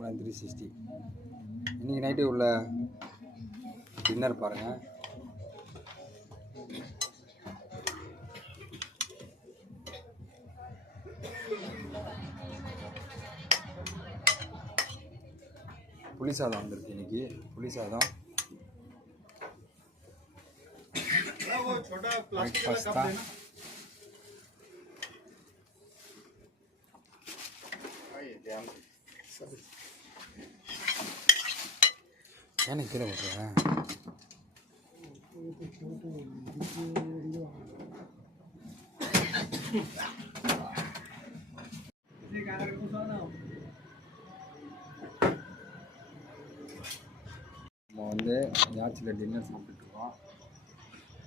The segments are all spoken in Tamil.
360 இன்றைக்கி நைட்டு உள்ள டின்னர் பாருங்கள். புளி சாதம் வந்திருக்கு. இன்றைக்கி புளி சாதம் ब्रेकफास्ट था. क्या नहीं किया बोल रहा है. நம்ம வந்து யாச்சில் டின்னர் சாப்பிட்டுருக்கோம்.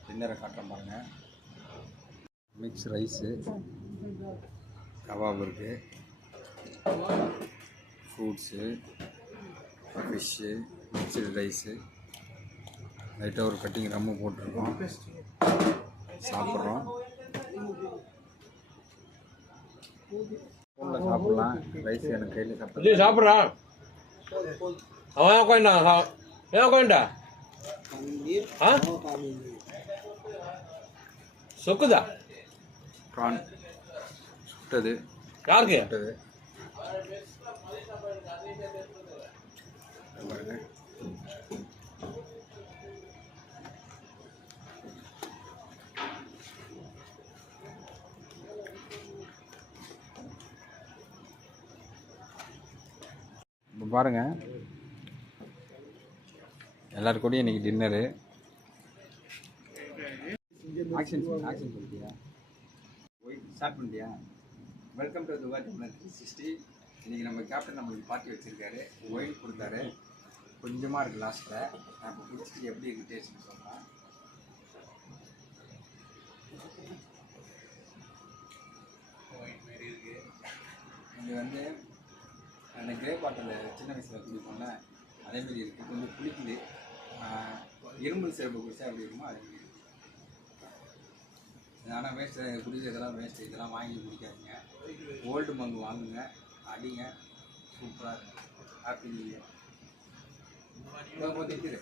டின்னரை காட்டுறேன் பாருங்கள். மிக்ஸ் ரைஸு, கபாப் இருக்குது, ஃப்ரூட்ஸு, ஃபிஷ்ஷு, மிக்ஸ்டு ரைஸு, லைட்டாக ஒரு கட்டிங் ரம்மு போட்டிருக்கோம். சாப்பிட்றோம். ஃபோனில் சாப்பிட்லாம். ரைஸ் எனக்கு கையில் சாப்பிட்றேன். சொக்குதா ப்ரான் சுட்டது யாருக்கு சுட்டது பாருங்க. இப்போ பாருங்கள், எல்லாரு கூடயும் இன்றைக்கி டின்னரு. ஆக்ஷன் பண்ணிட்டியா? ஸ்டார்ட் பண்ணிட்டியா? Welcome to Dubai Tamil 360. இன்றைக்கி நம்ம கேப்டன் நம்மளுக்கு பார்ட்டி வச்சுருக்காரு. ஒயின் கொடுத்தாரு. கொஞ்சமாக இருக்குது லாஸ்ட்டில். நான் இப்போ குடிச்சிட்டு எப்படி இருக்குது டேஸ்ட்னு சொல்கிறேன். ஒயின் மாரி இருக்குது. இது வந்து அந்த கிரே பாட்டில் சின்ன வயசில் குடிப்போம்ல, அதேமாரி இருக்குது. கொஞ்சம் குளிக்குது. இரும்பு சிறப்பு குடிச்சா எப்படி இருக்குமோ அது. ஆனால் வேஸ்ட்டு குடிக்கிறதெல்லாம் வேஸ்ட்டு. இதெல்லாம் வாங்கி குடிக்காதீங்க. ஓல்டு மங்கு வாங்குங்க, அடிங்க. சூப்பராக இருக்கும். Happy new year. நிற்குது.